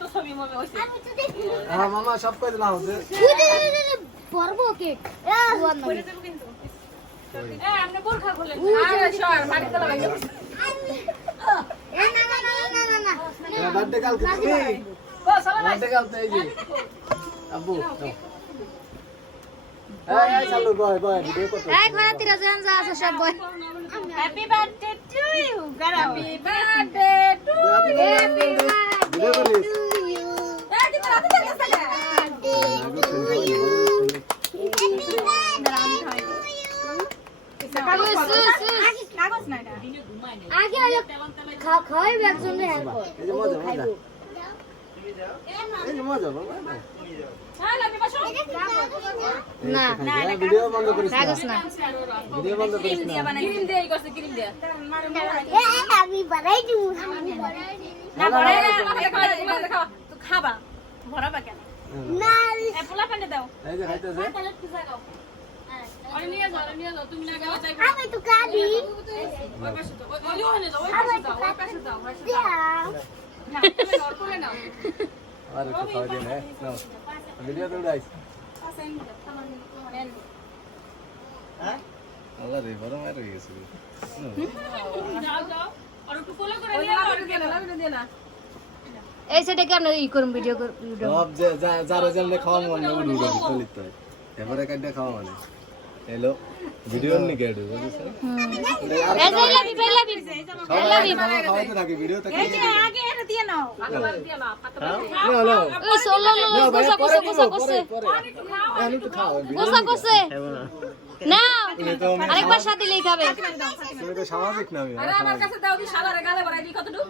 এত ছবি মনে হইছে হ্যাঁ মামা সব কই দিলাম হচ্ছে পরবো কেক করে দেব কিন্তু আপনি বোরখা খুলেন আরে সর মাটিতে লাগাই যাও না বার্থডে কাল কি তুমি ও চলো ভাই বার্থডে কাল তো এই যে আব্বু এই চালু বয় ভিডিও করতে এই ঘরে তিরা জান যা আছে সব বয় happy birthday to you happy birthday to video করিস এই কিন্তু রাতে থেকে চলে কাগজ না এটা আগে খাওয়াই একজন হেল্প কর এই যে মজা মজা এই যে মজা বাবা চল আমি বসো না ভিডিও বন্ধ করিস না কাগজ না ভিডিও বন্ধ করিস না ক্রিম দিয়ে করছে ক্রিম দিয়ে আমি বানাই দিমু না বড় আমাকে খাও তুই খাবা ভরাবা কেন না এ পোলা পানি দাও এই যে খাইতেছে আরে নিয়ে যাও তুমি না গাও চাই আমি তো কাদি ওই পাশে দাও ওই ওখানে যাও ওই পাশে দাও ওই পাশে দাও না তুমি নর করে নাও আরে তো খাওয়া দিয়ে না ভিডিও তো উড়াইস আল্লাহ রে বড় মার গেছে যাও যাও আর একটু ফলো করে নিয়ে আর দিয়ে না এই সেটা কেন ই করুম ভিডিও সব যে যারা জানলে খাওয়া মানে উড়ু উড়ু চলিত এবারে কাটে খাওয়া মানে হ্যালো ভিডিও নি কেডু বুঝছো এই যে লাভি লাভি সবাই খাওয়াতে থাকি ভিডিও থেকে এই যে আগে এটা দিয়ে নাও পাতা দিয়ে নাও পাতা না না ওই সোলো গোসা গোসা গোসা আমি তো খাও গোসা গোসা না আরেকবার সাথে লেই খাবে তুমি তো সামাজিক না আমি আরে আমার কাছে দাও দি শালারে গালে ভরাই দি কতটুকু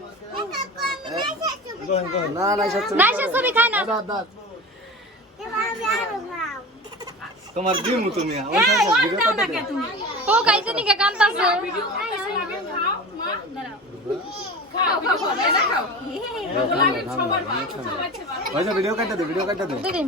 না না সত্যি না সে সবই খায় না দাঁত তোমার দিমু তুমি আমার সাথে ভিডিও করতে দে ও খাইছে নি কে কান্তাছে খাও মা দাঁড়াও খাও খাও এটা খাও লাগে সবার সবাই ওই যে ভিডিও কাটতে দে দিদি